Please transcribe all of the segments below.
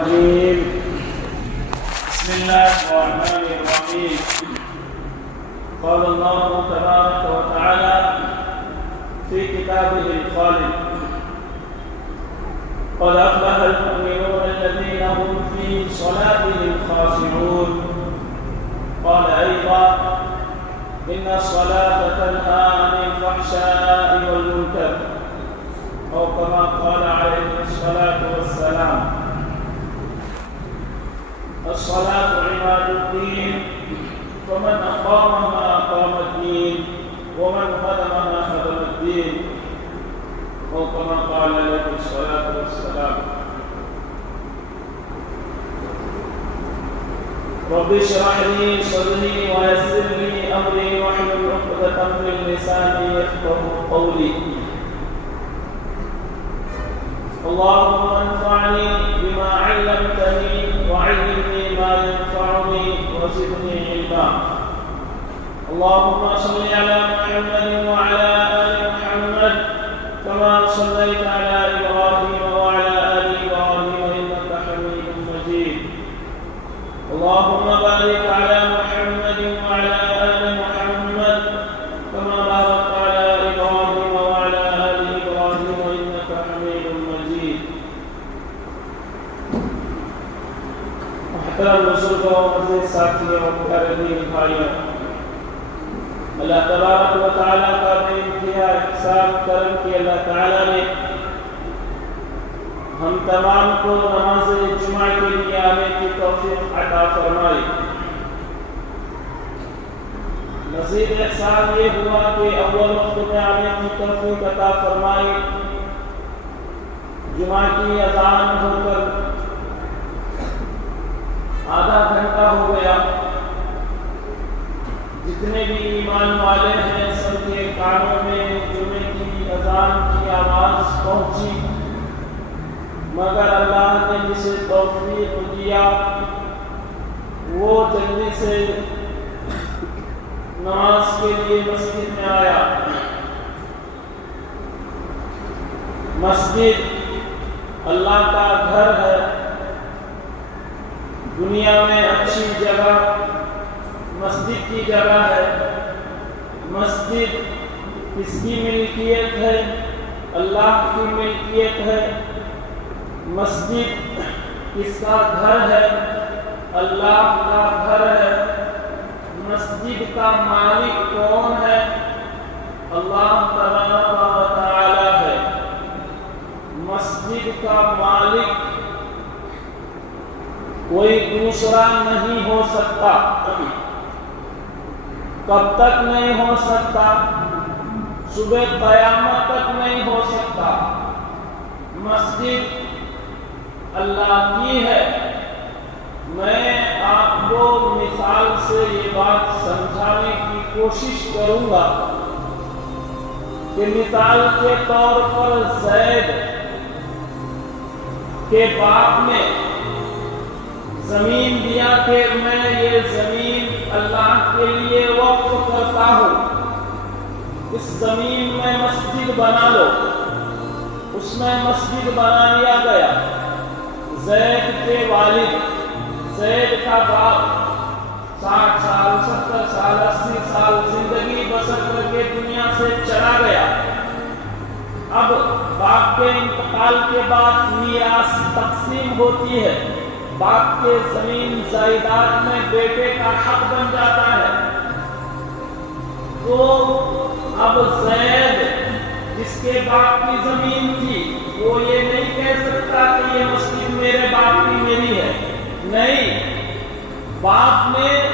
بسم الله الرحمن الرحيم. قال الله تبارك وتعالى في كتابه الخالد: قد أفلح المؤمنون الذين هم في صلاتهم خاشعون. قال أيضا: إن الصلاة تنهى عن الفحشاء والمنكر، أو كما قال عليه الصلاة والسلام: الصلاة عماد الدين، فمن أقامها أقام الدين، ومن هدمها هدم الدين، أو كما قال عليه الصلاة والسلام. رب اشرح لي صدري ويسر لي أمري واحلل عقدة من لساني يفقهوا قولي. اللهم انفعني بما علمتني وعلمني ما ينفعني وزدني علما. اللهم صل على محمد وعلى آل محمد كما صليت على إبراهيم وعلى آل إبراهيم إنك حميد مجيد. اللهم بارك على محمد وعلى آل محمد كما باركت على إبراهيم وعلى آل إبراهيم إنك حميد مجيد. محترم بزرگوں اور عزیز ساتھیوں اور پیارے دین بھائیوں، اللہ تبارک و تعالیٰ کا بے انتہا احسان کرم کہ اللہ تعالیٰ نے ہم تمام کو نماز جمعہ کے لیے آنے کی توفیق عطا فرمائی۔ مزید احسان یہ ہوا کہ اول وقت میں آنے کی توفیق عطا فرمائی۔ جمعہ کی اذان ہو کر آدھا گھنٹہ ہو گیا۔ جتنے بھی ایمان والے ہیں سب کے کانوں میں جمعے کی اذان کی آواز پہنچی، مگر اللہ نے جسے توفیق دیا وہ جلدی سے نماز کے لیے مسجد میں آیا۔ مسجد اللہ کا گھر ہے۔ دنیا میں اچھی جگہ مسجد کی جگہ ہے۔ مسجد کس کی ملکیت ہے؟ اللہ کی ملکیت ہے۔ مسجد کس کا گھر ہے؟ اللہ کا گھر ہے۔ مسجد کا مالک کون ہے؟ اللہ تبارک و تعالی ہے۔ مسجد کا مالک کوئی دوسرا نہیں ہو سکتا۔ کب تک نہیں ہو سکتا؟ صبح قیامت تک نہیں ہو سکتا۔ مسجد اللہ کی ہے۔ میں آپ کو مثال سے یہ بات سمجھانے کی کوشش کروں گا کہ مثال کے طور پر زید کے باپ نے زمین دیا کہ میں یہ زمین اللہ کے لیے وقف کرتا ہوں، اس زمین میں مسجد بنا لو۔ اس میں مسجد بنا لیا گیا۔ زید کے والد، زید کا باپ 60 سال 70 سال 80 سال زندگی بسر کر کے دنیا سے چلا گیا۔ اب باپ کے انتقال کے بعد میراث تقسیم ہوتی ہے۔ باپ کے زمین جائیداد میں بیٹے کا حق بن جاتا ہے۔ تو اب زید جس کے باپ کی زمین تھی وہ یہ نہیں کہہ سکتا کہ یہ مسجد میرے باپ کی میری ہے۔ نہیں، باپ نے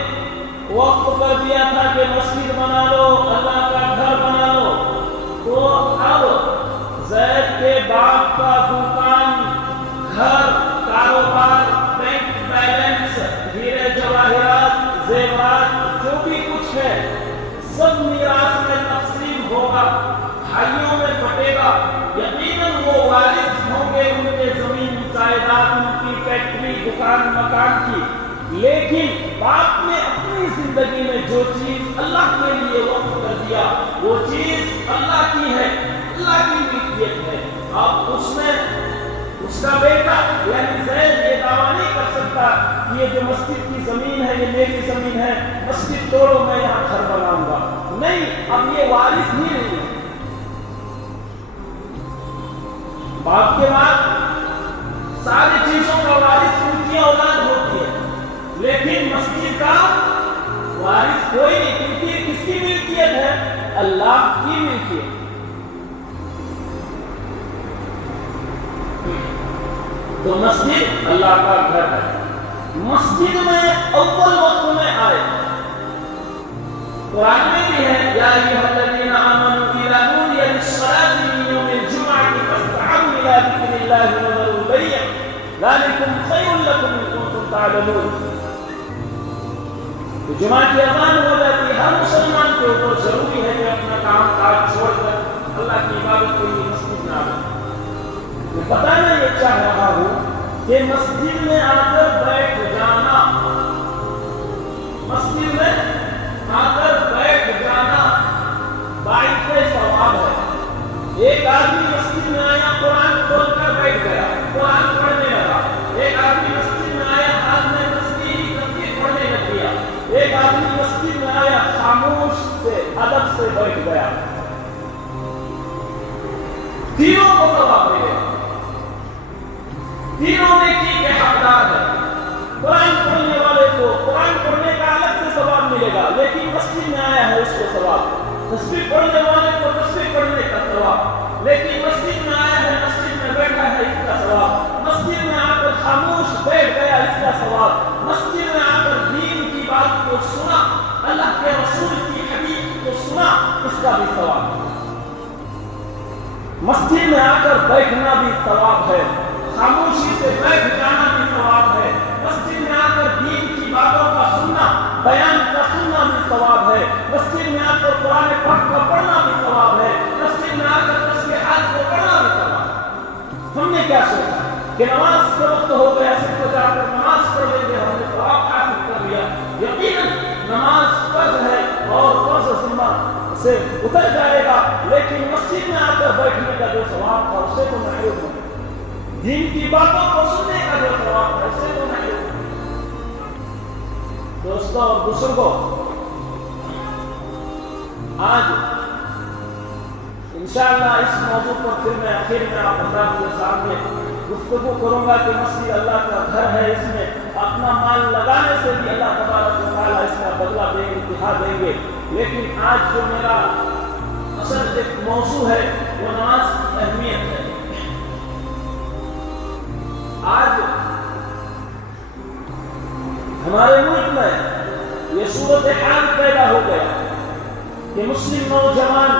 وقف کر دیا تھا کہ مسجد بنا لو، اللہ کا گھر بنا لو۔ تو اب زید کے باپ کا دکان، گھر، کاروبار، بینک بیلنس، ہیرے جواہرات، زیورات، جو بھی کچھ ہے سب میراث میں تقسیم ہوگا، بھائیوں میں بٹے گا۔ یقیناً وہ وارث ہوں گے ان کے زمین جائیداد، ان کی فیکٹری، دکان، مکان کی، لیکن باپ نے اپنی زندگی میں جو چیز اللہ کے لیے وقف کر دیا وہ چیز اللہ کی ہے، اللہ کی ملکیت ہے۔ اب اس میں اس کا بیٹا یعنی زید یہ मस्जिद तोड़ो मैं यहाँ घर बनाऊंगा। नहीं, अब ये वारिस ही नहीं है। बाप के बाद सारी चीजों का वारिस उनकी औलाद होती है, लेकिन मस्जिद का वारिस कोई नहीं, क्योंकि किसकी मिल्कियत है? अल्लाह की मिल्कियत। तो मस्जिद अल्लाह का घर है। मस्जिद में अव्वल वक्त में आए, कुरान में भी है, या अय्युहल्लज़ीना आमनू इज़ा नूदिया लिस्सलाति मिन यौमिल जुमअति फस्अऊ इला ज़िक्रिल्लाहि व ज़रूल बैअ ज़ालिकुम खैरुल लकुम इन कुंतुम तअलमून। तो जुमा की अज़ान हो जाती है, हर मुसलमान के ऊपर जरूरी है कि अपना काम काज छोड़कर अल्लाह की इबादत के लिए मस्जिद में आए। मैं बताना ये चाह रहा हूँ कि मस्जिद में आकर बैठ जाना, मस्जिद में आकर बैठ जाना बाइक़े सवाब है। एक आदमी मस्जिद में आया, कुरान खोलकर बैठ गया, कुरान पढ़ने लगा। एक आदमी मस्जिद में आया, हाथ में तस्बीह पढ़ने लग गया। एक आदमी मस्जिद में आया, खामोश से अदब से बैठ गया। तीनों को सवाब मिलेगा, तीनों नेकी के हकदार है। कुरान पढ़ने वाले को कुरान पढ़ने का अलग से सवाब मिलेगा, लेकिन मस्जिद में आया है उसको सवाब। तस्बीह पढ़ने वाले को तस्बीह पढ़ने का सवाब, लेकिन मस्जिद में आया है, मस्जिद में बैठा है, इसका सवाब। मस्जिद में आकर खामोश बैठ गया, इसका सवाब। मस्जिद में आकर दीन की बात को सुना, अल्लाह के रसूल की हदीस को सुना, इसका भी सवाब। मस्जिद में आकर बैठना भी सवाब है, खामोशी से बैठ जाना भी सवाब है। मस्जिद में आकर दीन की बातों का सुनना, बयान का सुनना भी सवाब है। मस्जिद में आकर कुरान पाक का पढ़ना भी सवाब है। मस्जिद में आकर तस्बीहात को पढ़ना भी सवाब है। हमने क्या सोचा कि नमाज का वक्त हो गया, सिर्फ जाकर नमाज पढ़ लेंगे, हमने सवाब हासिल कर लिया। यकीनन नमाज फर्ज है और फर्ज जिम्मा से उतर जाएगा, लेकिन मस्जिद में आकर बैठने का जो सवाब था उसे तो महरूम है। दीन की बातों को सुनने का जो सवाब है उसे तो नहीं। दोस्तों और बुजुर्गों, आज इंशाअल्लाह इस मौजू पर फिर मैं आखिर में आप हज़रात के सामने गुफ्तगू करूंगा कि मस्जिद अल्लाह का घर है, इसमें अपना माल लगाने से भी अल्लाह तबारक व तआला इसका बदला देंगे, इंतहा देंगे। लेकिन आज जो मेरा असल एक मौजू है वो नमाज की अहमियत है। आज हमारे मुल्क में ये सूरत हाल पैदा हो गया कि मुस्लिम नौजवान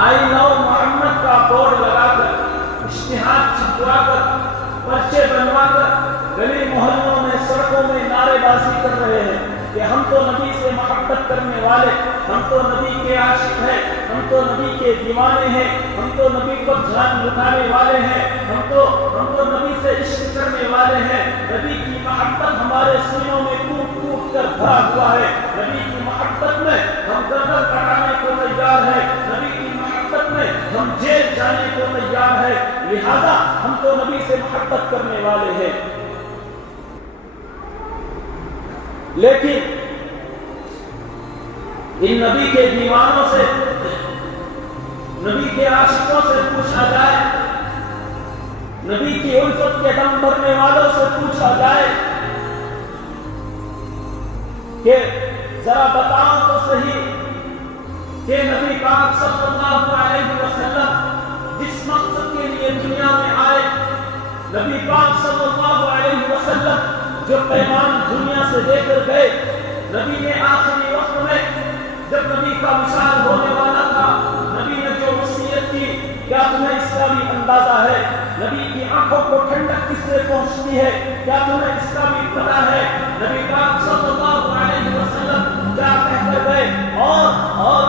आई लव मोहम्मद का बोर्ड लगाकर, इश्तिहार छिपवाकर, पर्चे बनवाकर गली मोहल्लों में, सड़कों में नारेबाजी कर रहे हैं कि हम तो नबी से मोहब्बत करने वाले, हम तो नबी के आशिक हैं, हम तो नबी के दीवाने हैं, हम तो नबी पर जान लुटाने वाले हैं, हम तो नबी से इश्क करने वाले हैं। नबी की मोहब्बत हमारे सीनों में कूट कूट कर भरा हुआ है। नबी की मोहब्बत में हम गर्दन कटाने को तैयार है, नबी की मोहब्बत में हम जेल जाने को तैयार है। लिहाजा हम तो नबी से मोहब्बत करने वाले हैं। लेकिन इन नबी के दीवानों से, नबी के आशिकों से पूछा जाए, नबी की उल्फत के दम भरने वालों से पूछा जाए कि जरा बताओ तो सही कि नबी पाक सल्लल्लाहु अलैहि वसल्लम जिस मकसद के लिए दुनिया में आए, नबी पाक सल्लल्लाहु अलैहि वसल्लम जो पैगाम दुनिया से लेकर गए, नबी ने आखिरी वक्त में जब नबी का विशाल होने वाला था, नबी ने जो वसीयत की, क्या तुम्हें इसका भी अंदाजा है? नबी की आंखों को ठंडक किससे पहुंचती है, क्या तुम्हें इसका भी पता है? नबी पाक सल्लल्लाहु अलैहि वसल्लम क्या कहकर गए? और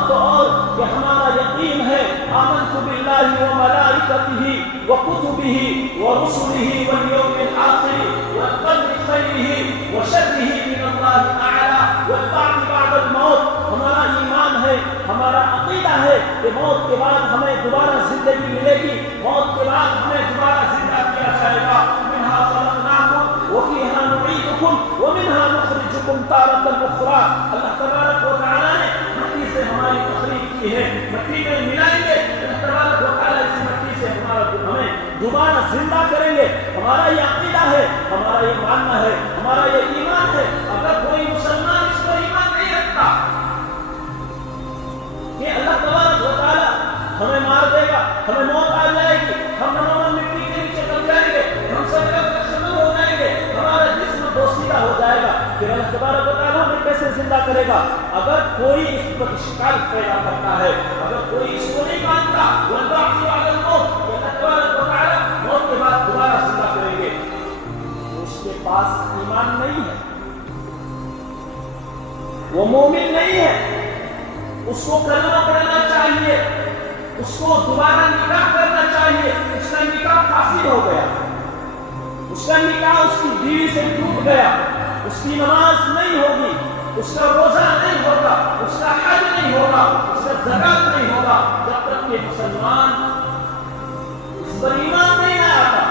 तो और कि हमारा यकीन है, आमनतु बिल्लाहि व मलाइकतिही व कुतुबिही व रुसुलिही वल यौमिल आखिर वल क़द्रि खैरिही व शर्रिही मिनल्लाहि अअला वल बअथ बअदल मौत। हमारा ईमान है, हमारा अकीदा है कि मौत के बाद हमें दोबारा जिंदगी मिलेगी, मौत के बाद हमें दोबारा जिंदा किया जाएगा। मिन्हा खलक़नाकुम व फीहा नुईदुकुम व उखरा, अल्लाह तबारक व तआला ने मट्टी से हमारी तखलीक की है, मट्टी में मिलाएंगे, अल्लाह तबारक व तआला इस मट्टी से हमें दोबारा जिंदा करेंगे। हमारा ये अकीदा है, हमारा ये मानना है, हमारा ये ईमान है। अगर कोई मुसलमान इस पर ईमान नहीं रखता कि अल्लाह तबारक व तआला हमें मार देगा, हमें मौत आ जाएगी, हम नमन मिट्टी के नीचे दब जाएंगे, हम सब खत्म हो जाएंगे, हमारा जिस्म बोसीदा हो जाएगा, फिर अल्लाह तबारक व तआला हमें कैसे जिंदा करेगा? अगर कोई इस पर इश्काल पैदा करता है, अगर कोई इसको नहीं मानता अल्लाह तबारक व तआला मौत के बाद दोबारा जिंदा करेंगे, तो उसके पास ईमान नहीं है, वो मोमिन नहीं है। उसको कलमा पढ़ना चाहिए, उसको दोबारा निकाह करना चाहिए। उसका निकाह फासिद हो गया, उसका निकाह उसकी बीवी से टूट गया, उसकी नमाज नहीं होगी, उसका रोजा नहीं होगा, उसका हज नहीं होगा, उसका ज़कात नहीं होगा, जब तक कि मुसलमान इस पर ईमान नहीं आता।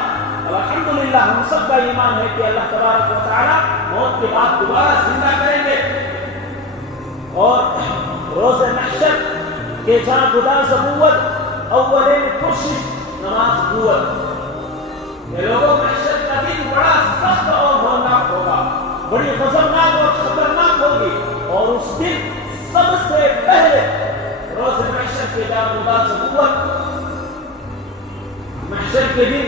अल्हम्दुलिल्लाह हम सब का ईमान है कि अल्लाह तबारक व तआला मौत के बाद दोबारा जिंदा करेंगे और रोज़ महशर के जहाँ गुदार ज़बूवत अव्वले में खुशिश नमाज बुवत, ये लोगों महशर का दिन बड़ा सख्त और होलनाक होगा, बड़ी खतरनाक और खतरनाक होगी। और उस दिन सबसे पहले रोज़ महशर के जहाँ गुदार ज़बूवत महशर के दिन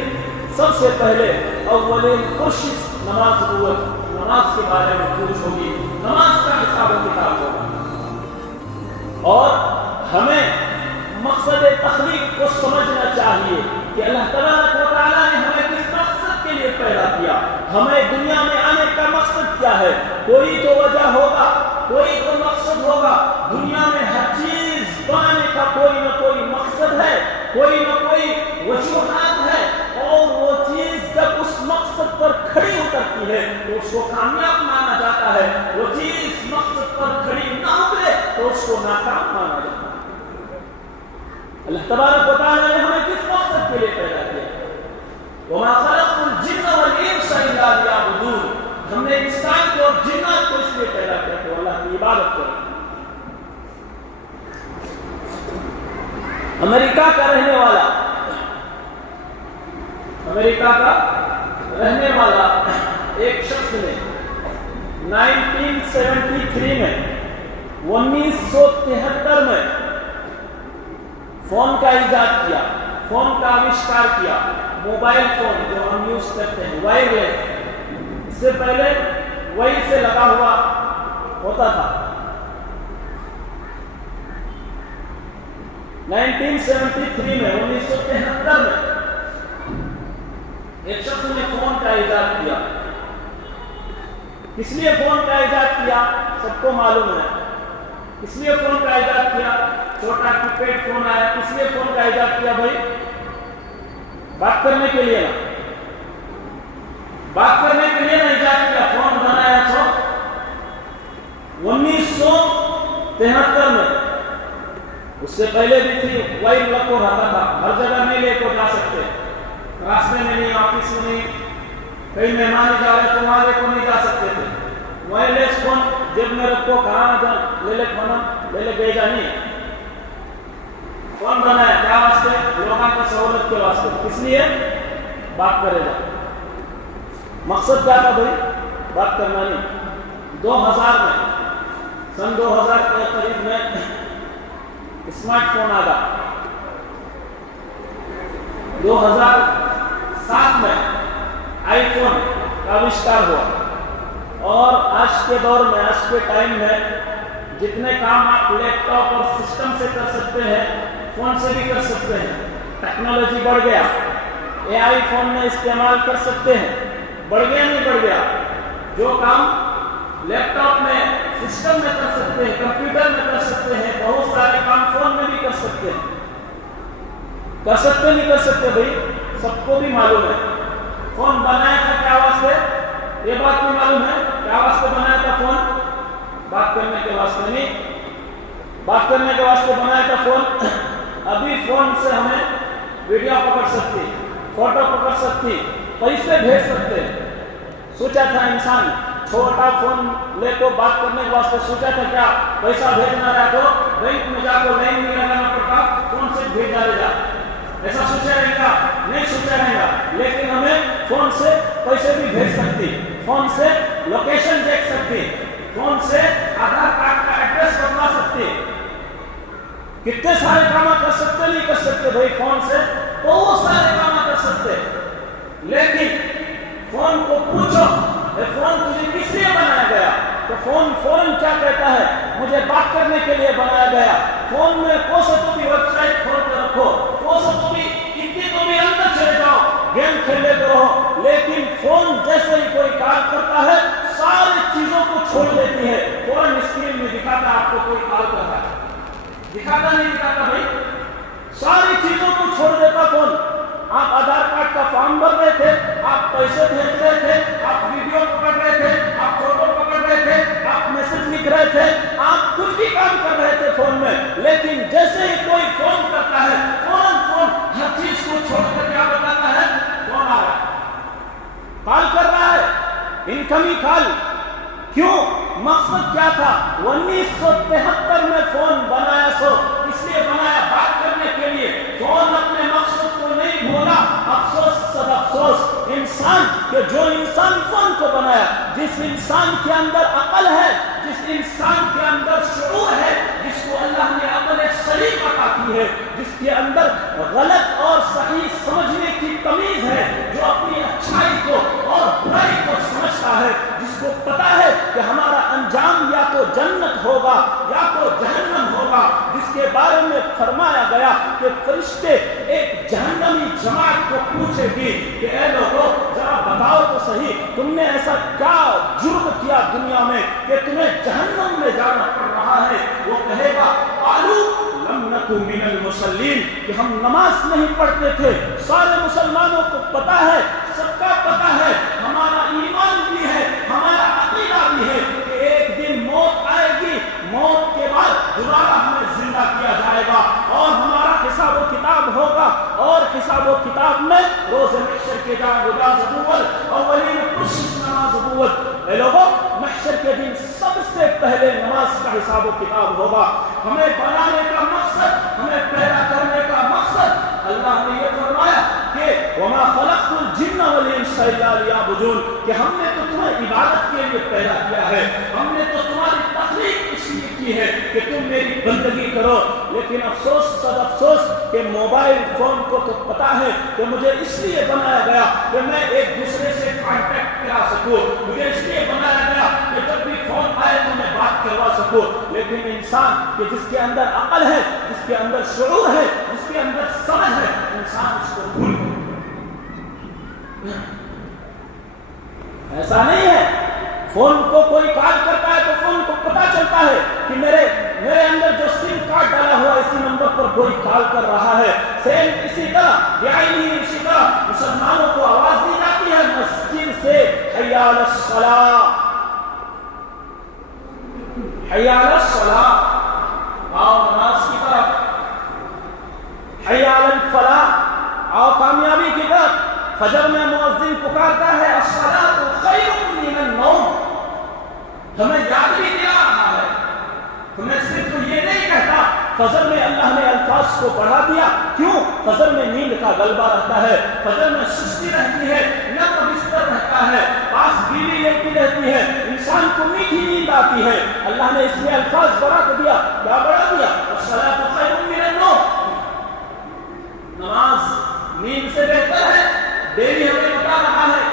सबसे पहले अव्वले में खुशिश नमाज बुवत, नमाज के बारे में पूछ होगी, नमाज का हिसाब किताब होगा। और हमें मकसद तख्लीक को समझना चाहिए कि अल्लाह तबारक व तआला ने हमें किस मकसद के लिए पैदा किया, हमें दुनिया में आने का मकसद क्या है। कोई तो वजह होगा, कोई तो मकसद होगा। दुनिया में हर चीज बनाने का कोई ना कोई मकसद है, कोई ना कोई वजूहात है, और वो चीज जब उस मकसद पर खड़ी उतरती है तो उसको कामयाब माना जाता है, वो चीज मकसद पर खड़ी ना उतरे तो उसको नाकाम माना जाता है। अल्लाह तबारक व तआला ने हमें किस मकसद के लिए पैदा किया? वमा खलक़तुल जिन्न वल इंस इल्ला लियअबुदून, हमने इंसान को और जिन्नात को इसलिए पैदा किया कि अल्लाह की इबादत करें। अमेरिका का रहने वाला एक शख्स ने 1973 में 1973 में फोन का इजाद किया, फोन का आविष्कार किया, मोबाइल फोन जो हम यूज करते हैं वायरलेस। इससे पहले वही से लगा हुआ होता था। 1973 में 1973 में एक शख्स ने फोन का इजाद किया। किस लिए फोन का इजाद किया सबको मालूम है। इसलिए फोन का इजाद किया, छोटा कीपैड फोन आया, इसलिए फोन का इजाद किया भाई बात करने के लिए ना, बात करने के लिए ना इजाद किया। फोन बनाया तो 1973 में, उससे पहले भी थी, वही लको रहता था, हर जगह नहीं लेको जा सकते, रास्ते में नहीं, ऑफिस में नहीं, कई मेहमान जा रहे तो वहां लेको नहीं जा सकते थे। वायरलेस फोन जेब में रखो, कहाँ ले ले भेजा नहीं। फोन बनाया क्या वास्ते? लोगों की सहूलत के वास्ते। किस लिए? बात करेगा। मकसद क्या था भाई? बात करना नहीं। 2000 में, सन 2000 के करीब में स्मार्टफोन आ गया। 2007 में आईफोन का आविष्कार हुआ। और आज के दौर में, आज के टाइम में जितने काम आप लैपटॉप और सिस्टम से कर सकते हैं, फोन से भी कर सकते हैं। टेक्नोलॉजी बढ़ गया, एआई फोन में इस्तेमाल कर सकते हैं। बढ़ गया नहीं बढ़ गया? जो काम लैपटॉप में, सिस्टम में कर सकते हैं, कंप्यूटर में कर सकते हैं, बहुत सारे काम फोन में भी कर सकते हैं। कर सकते नहीं कर सकते भाई, सबको भी मालूम है। फोन बनाया था क्या वास्ते? ये बात भी मालूम है क्या वास्ते बनाया था फोन? बात करने के वास्ते नहीं, बात करने के वास्ते बनाया था फोन। अभी फोन से हमें वीडियो पकड़ सकती, फोटो पकड़ सकती, पैसे भेज सकते। सोचा था इंसान छोटा फोन ले तो बात करने के वास्ते सोचा था क्या पैसा भेजना रहा तो बैंक में जाकर लाइन नहीं लगाना पड़ता, फोन से भेज डालेगा, ऐसा सोचा रहेगा? नहीं सोचा रहेगा। लेकिन हमें फोन से पैसे भी भेज सकते, फोन से लोकेशन देख सकते, फोन से आधार कार्ड का एड्रेस बदला सकते, कितने सारे काम कर सकते, नहीं कर सकते भाई फोन से बहुत सारे काम कर सकते। लेकिन फोन को पूछो फोन तुझे किस लिए बनाया गया, तो फोन फौरन क्या कहता है, मुझे बात करने के लिए बनाया गया। फोन में कोसों तो भी वेबसाइट खोल कर रखो, कोसों तो भी कितनी तो भी अंदर चले जाओ, गेम खेलते रहो, लेकिन फोन जैसे ही कोई काम करता है सारी चीजों को छोड़ देती है। फौरन स्क्रीन में दिखाता आपको कोई कॉल कर रहा है, दिखाता नहीं दिखाता भाई, सारी चीजों को छोड़ देता फोन। आप आधार कार्ड का फॉर्म भर रहे थे, आप पैसे भेज रहे थे, आप वीडियो पकड़ रहे थे, आप फोटो पकड़ रहे थे, आप मैसेज लिख रहे थे, आप कुछ भी काम कर रहे थे फोन में। लेकिन जैसे ही कोई फोन करता है फौरन फोन हर चीज को छोड़कर क्या बताता है, फोन आ रहा है, कॉल कर रहा है, इनकमिंग कॉल। क्यों? मकसद क्या था? 1973 में फोन बनाया, सो इसलिए बनाया बात करने के लिए। फोन अपने मकसद को नहीं भूला। अफसोस सब अफसोस इंसान के जो इंसान फोन को बनाया, जिस इंसान के अंदर अकल है, जिस इंसान के अंदर शऊर है, जिसको अल्लाह ने अकल सलीम अता की है, जिसके अंदर गलत और सही समझने की तमीज है, जो अपनी अच्छाई को और बुराई को समझता है, जिसको पता है कि हमारा अंजाम या तो जन्नत होगा या तो जहन्नम होगा, जिसके बारे में फरमाया गया कि फरिश्ते एक जहन्नमी जमात को पूछेगी कि ऐ लोगों जरा बताओ तो सही, तुमने ऐसा क्या जुर्म किया दुनिया में कि तुम्हें जहन्नम में जाना पड़ रहा है? वो कहेगा आलू लम नकु मिनल मुसल्लीन, कि हम नमाज नहीं पढ़ते थे। सारे मुसलमानों को पता है, सबका पता है, हमारा ईमान भी है, हमारा अकीदा भी है कि एक दिन मौत आएगी, मौत के बाद दोबारा हमें जिंदा किया जाएगा और हमारा हिसाब व किताब होगा। और हिसाब व किताब में रोज़ महशर के लोगों महशर के दिन सबसे पहले नमाज का हिसाब व किताब होगा। हमें बनाने का मकसद, हमें पैदा करने का मकसद, अल्लाह ने ये फरमाया कि वमा खलक़तुल जिन्ना वल इंसा इल्ला लियअबुदून, कि हमने तो तुम्हें इबादत के लिए पैदा किया है, हमने तो तुम्हारी तख्लीक इसलिए की है कि तुम मेरी बंदगी करो। लेकिन अफसोस सब अफसोस कि मोबाइल फोन को तो पता है कि मुझे इसलिए बनाया गया कि मैं एक दूसरे से कांटेक्ट करा सकूं, मुझे इसलिए बनाया गया कि जब भी फोन आए तो मैं बात करवा सकूं। लेकिन इंसान कि जिसके अंदर अकल है, जिसके अंदर शऊर है, जिसके अंदर समझ है, इंसान उसको भूल गया। ऐसा नहीं है, फोन को कोई कॉल करता है तो फोन को पता चलता है कि मेरे अंदर जो सिम कार्ड डाला हुआ इसी नंबर पर कोई कॉल कर रहा है। सेम इसी तरह इसी तरह मुसलमानों को आवाज दी जाती है मस्जिद से, हय्या अलस सलाह, हय्या अलस सलाह, आओ नमाज की तरफ, हय्या अलल फलाह, आओ कामयाबी की तरफ। फजर में मुअज्जिन पुकारता है अस्सलातु खैरुम मिनन नौम, हमें याद भी दिला रहा है, हमें सिर्फ ये नहीं कहता। फजर में अल्लाह ने अल्फाज को बढ़ा दिया, क्यों? फजर में नींद का गलबा रहता है, फजर में सुस्ती रहती है, नर्म बिस्तर रहता है, पास बीवी लेटी रहती है, इंसान को मीठी नींद आती है। अल्लाह ने इसमें अल्फाज बढ़ा कर दिया, क्या बढ़ा दिया? अस्सलातु खैरुम मिनन नौम, नमाज नींद से बेहतर है। डेली हमें बता रहा है,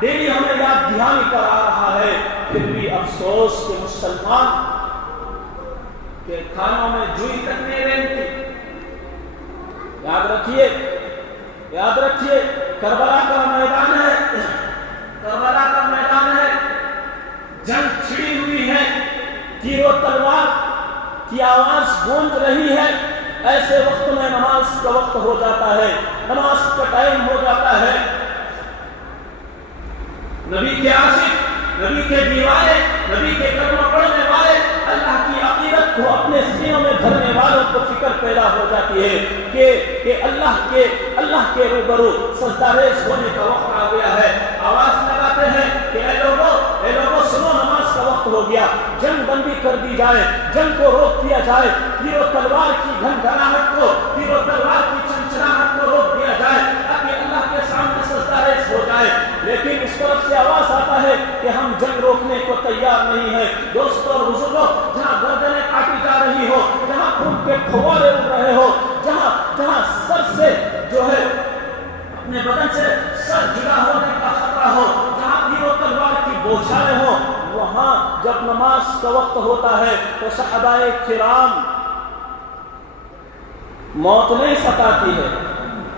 डेली हमें याद ध्यान करा रहा है। फिर भी अफसोस के मुसलमान के खानों में जुई तक नहीं रहती। याद रखिए, याद रखिए, करबला का मैदान है, करबला का मैदान है, जंग छिड़ी हुई है, तीरों तलवार की आवाज गूंज रही है। ऐसे वक्त में नमाज का वक्त हो जाता है, नमाज का टाइम हो जाता है। नबी के आशिक, नबी के दीवाने, नबी के कलमा पढ़ने वाले, अल्लाह की अकीदत को अपने सीनों में भरने वालों को फिक्र पैदा हो जाती है कि अल्लाह के रूबरू सजदा रेज़ होने का वक्त आ गया है। आवाज लगाते हैं कि ऐ लोगों सुनो, کر دی جائے، جنگ کو روک دیا جائے، تیر و تلوار کی گھنگھناہٹ کو، تیر و تلوار کی چنچناہٹ کو روک دیا جائے تاکہ اللہ کے سامنے سجدہ ریز ہو جائے۔ لیکن اس طرف سے آواز آتا ہے کہ ہم جنگ روکنے کو تیار نہیں ہیں۔ دوستو اور بزرگوں، جہاں گردنیں کاٹی جا رہی ہو، جہاں خون کے پھوارے اڑ رہے ہو، جہاں سر سے جو ہے اپنے بدن سے سر جڑا ہونے کا خطرہ ہو، جہاں تیر و تلوار کی بوچھائیں ہو، وہاں جب نماز کا وقت ہوتا ہے تو صحابہ کرام موت نہیں ستاتی ہے،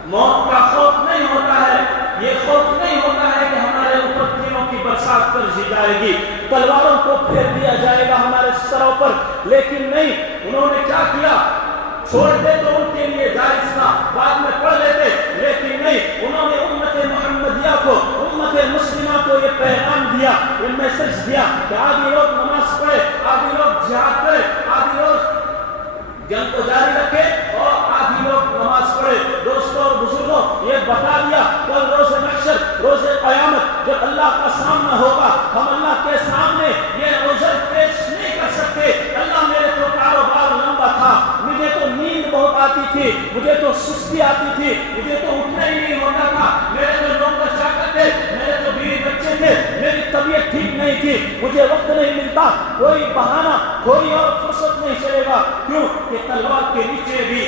موت کا خوف نہیں ہوتا ہے، یہ خوف نہیں ہوتا ہے کہ ہمارے اوپر تیروں کی برسات کر دی جائے گی، تلواروں کو پھیر دیا جائے گا ہمارے سروں پر، لیکن نہیں، انہوں نے کیا کیا؟ چھوڑتے تو ان کے لیے جائز تھا، بعد میں پڑھ لیتے، لیکن نہیں، انہوں نے امت محمدیہ کو، امت مسلمہ کو یہ پیغام دیا، یہ میسج دیا کہ آدھی لوگ نماز پڑھے، آدھی لوگ جہاد کرے، آدھی لوگ جنگ کو جاری رکھے اور آدھی لوگ نماز پڑھے۔ دوستوں اور بزرگوں، یہ بتا دیا کل روز محشر، روز قیامت جب اللہ کا سامنا ہوگا، ہم اللہ کے سامنے یہ عذر پیش نہیں کر سکتے، اللہ میرے تو کاروبار لمبا تھا، مجھے تو نیند بہت آتی تھی، مجھے تو سستی آتی تھی، مجھے تو اٹھنا ہی نہیں ہوتا تھا، میرے تو نوکر چاکر تھے، میرے تو بیوی بچے تھے، میری طبیعت ٹھیک نہیں تھی، مجھے وقت نہیں ملتا، کوئی بہانہ، کوئی اور فرصت نہیں چلے گا۔ کیوں کہ تلوار کے نیچے بھی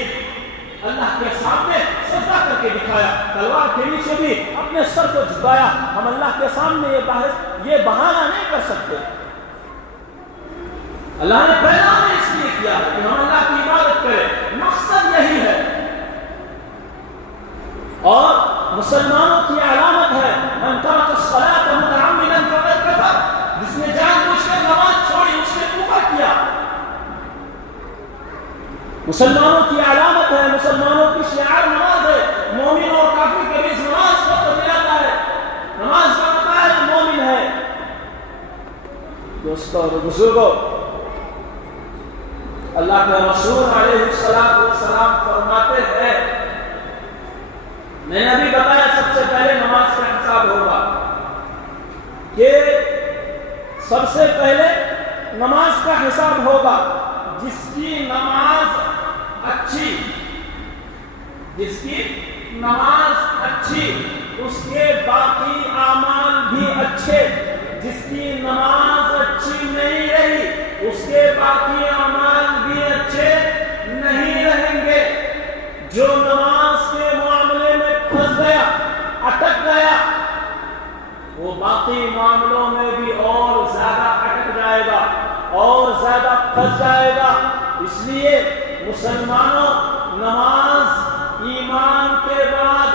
اللہ کے سامنے سجدہ کر کے دکھایا، تلوار کے نیچے بھی اپنے سر کو جھکایا۔ ہم اللہ کے سامنے یہ بہانہ نہیں کر سکتے۔ اللہ نے پیدا ہمیں اس لیے کیا کہ ہم اللہ کی عبادت کریں، مقصد یہی ہے۔ اور مسلمانوں کی علامت ہے من ترک الصلاة متعمدا فقد کفر، جس نے جان بوجھ کر نماز چھوڑی اس نے کفر کیا۔ مسلمانوں کی علامت ہے، مسلمانوں کی شعار نماز ہے، مومن اور کافر کے بیچ نماز کا تو ملاتا ہے، نماز کا مطابق مومن ہے۔ دوستوں اور بزرگوں، اللہ کے رسول علیہ السلام فرماتے ہیں، میں نے ابھی بتایا سب سے پہلے نماز کا حساب ہوگا، کہ سب سے پہلے نماز کا حساب ہوگا۔ جس کی نماز اچھی، جس کی نماز اچھی، اس کے باقی اعمال بھی اچھے۔ جس کی نماز اچھی نہیں رہی، اس کے باقی اعمال بھی اچھے نہیں رہیں گے۔ جو نماز کے معاملے میں پھنس گیا، اٹک گیا، وہ باقی معاملوں میں بھی اور زیادہ اٹک جائے گا اور زیادہ پھنس جائے گا۔ اس لیے مسلمانوں، نماز ایمان کے بعد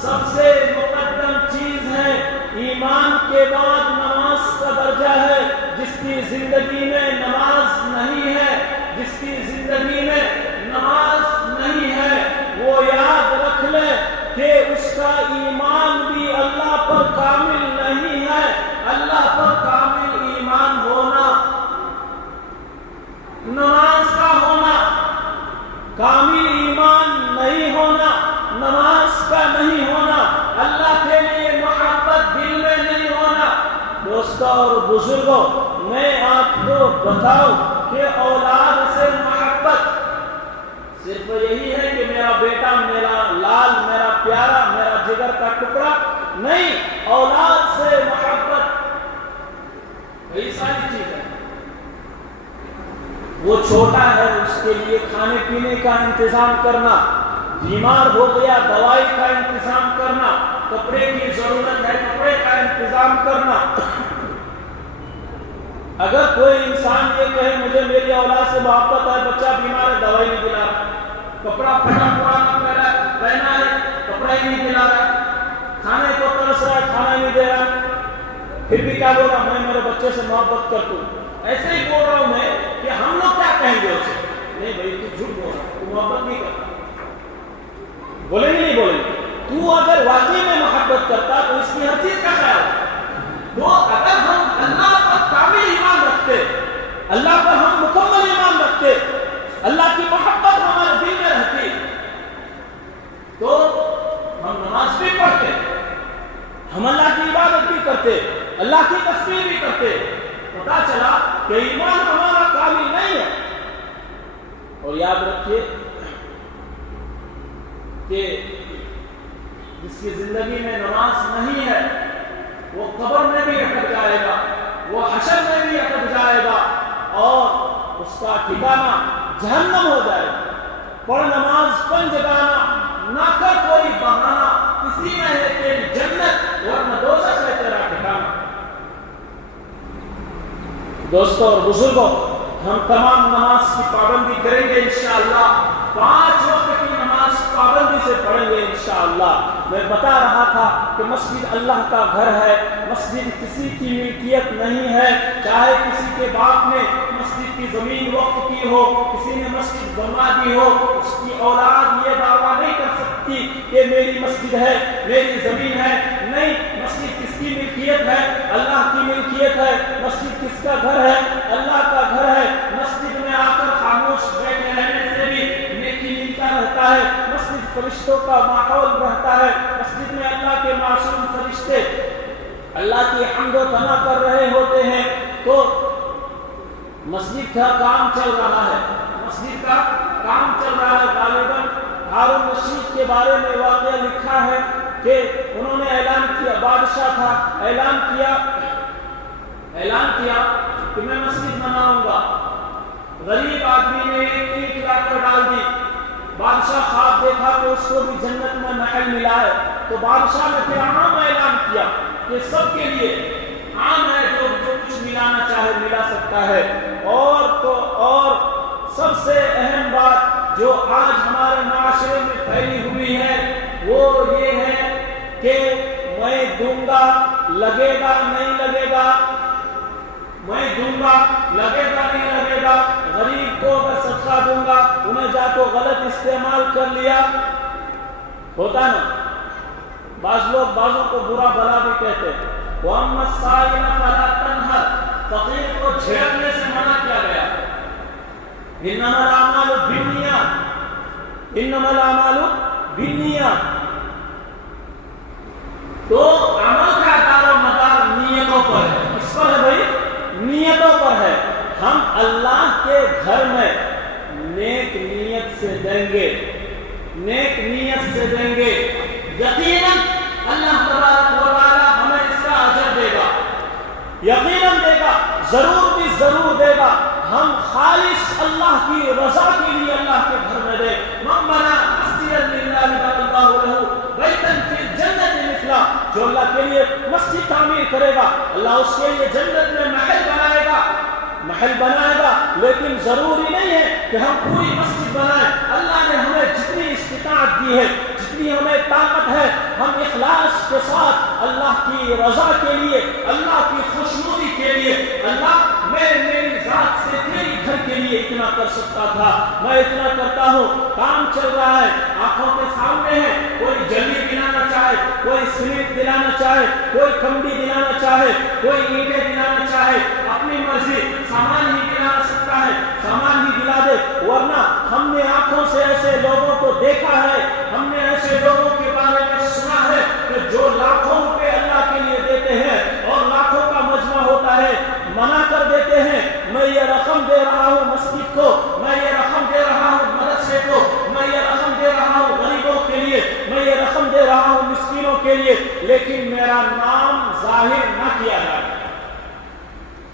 سب سے مقدم چیز ہے۔ ایمان کے بعد نماز کا درجہ ہے۔ جس کی زندگی میں نماز نہیں ہے، جس کی زندگی میں نماز نہیں ہے، وہ یاد رکھ لے کہ اس کا ایمان بھی اللہ پر کامل نہیں ہے۔ اللہ پر کامل ایمان ہونا، نماز کا ہونا، کامل ایمان نہیں ہونا، نماز کا نہیں ہونا، اللہ کے لیے محبت دل میں نہیں ہونا۔ دوستوں اور بزرگوں، میں آپ کو بتاؤں کہ اولاد سے محبت صرف یہی ہے کہ میرا بیٹا، میرا لال، میرا پیارا، میرا جگر کا ٹکڑا نہیں۔ اولاد سے محبت کئی ساری چیز ہے۔ وہ چھوٹا ہے، اس کے لیے کھانے پینے کا انتظام کرنا، بیمار ہو گیا دوائی کا انتظام کرنا، کپڑے کی ضرورت ہے کپڑے کا انتظام کرنا۔ اگر کوئی انسان یہ کہے مجھے میری اولاد سے محبت ہے، بچہ بیمار ہے دوائی نہیں دلا رہا، کپڑا پھٹا پرانا پہنا ہے کپڑا ہی نہیں دلا رہا، کھانے کو ترس رہا ہے کھانا نہیں دے رہا، پھر بھی کیا بول رہا میں میرے بچے سے محبت کرتا ہوں۔ ایسے ہی بول رہا ہوں میں کہ ہم لوگ کیا کہیں گے اسے؟ نہیں بھائی تو جھوٹ بول رہا، تو محبت نہیں کرتا۔ بولیں گے نہیں بولیں گے؟ تو اگر واقعی میں محبت کرتا تو اس کی ہر چیز کا خیال ہے۔ تو اگر ہم اللہ پر کامل ایمان رکھتے، اللہ پر ہم مکمل ایمان رکھتے، اللہ کی محبت ہمارے دل میں رہتی، تو ہم نماز بھی پڑھتے، ہم اللہ کی عبادت بھی کرتے، اللہ کی تسبیح بھی کرتے۔ پتا چلا کہ ایمان ہمارا قابل نہیں ہے. اور یاد رکھیے کہ جس کی زندگی میں نماز نہیں ہے وہ قبر میں بھی اٹک جائے گا, وہ حشر میں بھی اٹک جائے گا, اور اس کا ٹھکانہ جہنم ہو جائے گا. پڑھ نماز پن جگانا, نہ کر کوئی بہانہ, کسی میں ہے تیری جنت ورنہ دوزخ ہے تیرا ٹھکانہ. دوستوں اور بزرگوں, ہم تمام نماز کی پابندی کریں گے انشاءاللہ. 5 وقت کی نماز پابندی سے پڑھیں گے انشاءاللہ. میں بتا رہا تھا کہ مسجد اللہ کا گھر ہے, مسجد کسی کی ملکیت نہیں ہے. چاہے کسی کے باپ نے مسجد کی زمین وقف کی ہو, کسی نے مسجد بنوا دی ہو, اس کی اولاد یہ دعویٰ نہیں کر سکتی کہ میری مسجد ہے, میری زمین ہے. نہیں, مسجد کس کی ملکیت ہے؟ اللہ کی ملکیت ہے. مسجد کس کا گھر ہے؟ اللہ کا گھر ہے. مسجد میں آ کر خاموش بیٹھے رہنے سے بھی نیکی ملتا رہتا ہے. مسجد فرشتوں کا ماحول رہتا ہے. مسجد میں اللہ کے معصوم فرشتے اللہ کی حمد و ثنا کر رہے ہوتے ہیں. تو مسجد کا کام چل رہا ہے, مسجد کا کام چل رہا ہے. غالباً ہارون رشید کے بارے میں واقعہ لکھا ہے کہ انہوں نے اعلان کیا, بادشاہ تھا, اعلان کیا کہ میں مسجد بناؤں گا. غریب آدمی نے ایک اینٹ لا کر ڈال دی. بادشاہ خواب دیکھا کہ اس کو بھی جنت میں محل ملا ہے. تو بادشاہ نے پھر عام اعلان کیا کہ سب کے لیے عام ہے, جو کچھ ملانا چاہے ملا سکتا ہے. اور سب سے اہم بات جو آج ہمارے معاشرے میں پھیلی ہوئی ہے وہ یہ ہے کہ میں دوں گا, لگے گا نہیں لگے گا, میں دوں گا, لگے گا نہیں لگے گا. غریب کو میں صدقہ دوں گا, انہیں جا تو غلط استعمال کر لیا. ہوتا نا, بعض لوگ بعضوں کو برا بھلا بھی کہتے ہیں. وَأَمَّا السَّائِلَ فَلَا تَنْهَرْ, فقیر کو جھڑکنے سے منع کیا گیا. إِنَّمَا الْأَعْمَالُ بِالنِّيَّاتِ, إِنَّمَا الْأَعْمَالُ بِالنِّيَّاتِ. تو عمل کا دار و مدار نیتوں پر ہے. اس پر ہے بھائی, نیتوں پر ہے. ہم اللہ کے گھر میں نیک نیت سے دیں گے, نیک نیت سے دیں گے. یقیناً اللہ تبارک و تعالی ہمیں اس کا اجر دے گا, یقیناً دے گا, ضرور بھی ضرور دے گا. ہم خالص اللہ کی رضا کے لیے اللہ کے گھر میں دیں. من بنا مسجدا للہ بنى اللہ لہ بیتا فی الجنۃ مثلا, جو اللہ کے لیے مسجد تعمیر کرے گا اللہ اس کے لیے جنت میں محل بنائے گا, محل بنائے گا. لیکن ضروری نہیں ہے کہ ہم پوری مسجد بنائیں. اللہ نے ہمیں جتنی استطاعت دی ہے, جتنی ہمیں طاقت ہے, ہم اخلاص کے ساتھ اللہ کی رضا کے لیے, اللہ کی خوشنودی کے لیے, اللہ میں میری ذات سے تیری گھر کے لیے اتنا کر سکتا تھا, میں اتنا کرتا ہوں. کام چل رہا ہے, آنکھوں کے سامنے ہے. کوئی جلی دلانا چاہے, کوئی سیمنٹ دلانا چاہے, کوئی کمبی دلانا چاہے, کوئی اینٹیں دلانا چاہے, اپنی مرضی. سامان ہی دلا سکتا ہے, سامان ہی دلا دے. ورنہ ہم نے آنکھوں سے ایسے لوگوں کو دیکھا ہے, ہم نے ایسے لوگوں کے بارے میں سنا ہے کہ جو لاکھوں روپے اللہ کے لیے دیتے ہیں اور لاکھوں کا مجمع ہوتا ہے, منع کر دیتے ہیں. میں یہ رقم دے رہا ہوں مسجد کو, میں یہ رقم دے رہا ہوں مدرسے کو, میں یہ رقم دے رہا ہوں غریبوں کے لیے, میں یہ رقم دے رہا ہوں مسکینوں کے لیے, لیکن میرا نام ظاہر نہ کیا جائے.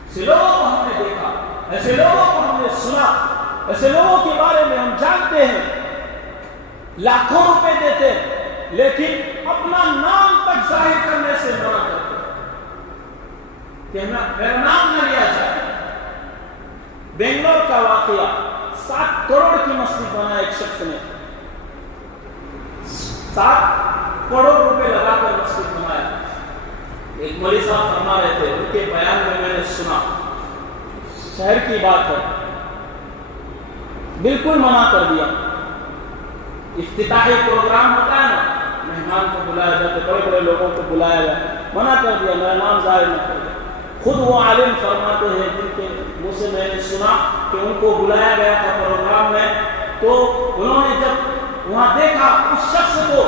ایسے لوگوں کو ہم نے دیکھا, ایسے لوگوں کو ہم نے سنا, ایسے لوگوں کے بارے میں ہم جانتے ہیں. لاکھوں روپے دیتے لیکن اپنا نام تک ظاہر کرنے سے منع کرتے کہ میرا نام نہ لیا جائے. بنگلور کا واقعہ, 7 کروڑ کی مسجد بنا ایک شخص نے, 7 کروڑ روپے لگا کر مسجد بنایا. ایک مولوی صاحب فرما رہے تھے, ان کے بیان میں نے سنا, شہر کی بات ہے, بالکل منع کر دیا. افتتاحی پروگرام ہوتا ہے نا, مہمان کو بلایا جاتا, بڑے بڑے لوگوں کو بلایا جاتا, منع کر دیا, میرا نام ظاہر نہ کر دیا. خود وہ عالم فرماتے ہیں جن کے منہ سے میں نے سنا کہ ان کو بلایا گیا تھا پروگرام میں, تو انہوں نے جب وہاں دیکھا اس شخص کو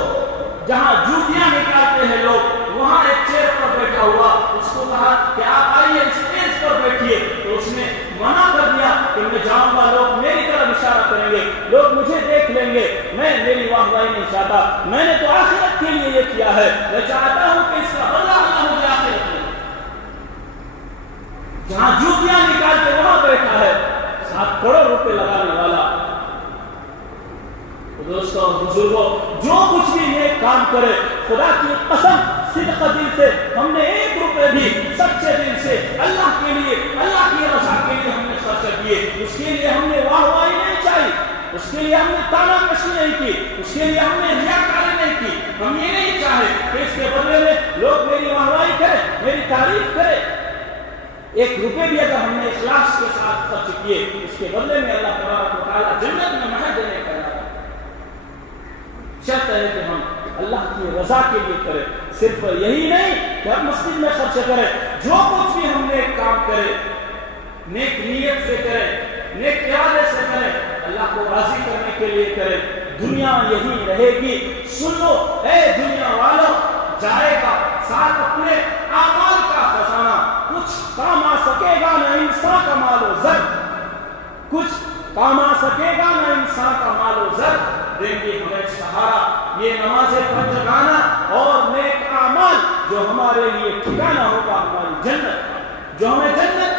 جہاں جوتیاں نکالتے ہیں لوگ, وہاں ایک چیئر پر بیٹھا ہوا, اس کو کہا کہ آپ آئیے اسٹیج پر بیٹھیے, تو اس نے منع کر دیا. کہ میں جاؤں گا لوگ میری طرف اشارہ کریں گے, لوگ مجھے دیکھ لیں گے, میں میری واہواہی نہیں چاہتا, میں نے تو آخرت کے لیے یہ کیا ہے, میں چاہتا ہوں کہ اس کا بدلہ اللہ مجھے آخرت میں. جہاں جوتیاں نکال کے وہاں بیٹھا ہے 7 کروڑ روپے لگانے والا. تو دوستوں بزرگوں, جو کچھ بھی نیک کام کرے, خدا کی قسم صدق دل سے, ہم نے 1 روپے بھی سچے دل سے اللہ کے لیے, اللہ کی رضا کے لیے ہم نے خرچ کیے, اس کے لیے ہم نے واہ واہی نہیں چاہی, اس کے لیے ہم نے تانا کشی نہیں کی, اس کے لیے ہم نے ریاکاری نہیں کی. ہم یہ نہیں چاہے کہ اس کے بدلے میں لوگ میری واہ واہی کریں, میری تعریف کریں. 1 روپے بھی اگر ہم نے اخلاص کے ساتھ خرچ کیے, اس کے بدلے میں اللہ تبارک و تعالیٰ جنت میں مہر دینے کا شرط ہے کہ ہم اللہ کی رضا کے لیے کریں. صرف یہی نہیں کہ ہم مسجد میں خرچ کریں, جو کچھ بھی ہم نیک کام کریں نیک نیت سے کریں, نیک ارادے سے کریں, اللہ کو راضی کرنے کے لیے کریں. دنیا یہی رہے گی. سن لو اے دنیا والوں, جائے گا ساتھ اپنے اعمال کا خزانہ, کچھ کام آ سکے گا نہ انسان کا مال و زر, کچھ کام آ سکے گا نہ انسان کا مال و زر. دیں گے ہمیں سہارا یہ نماز پڑھ جگانا اور نیک اعمال جو ہمارے لیے ٹھکانہ ہوگا ہماری جنت, جو ہمیں جنت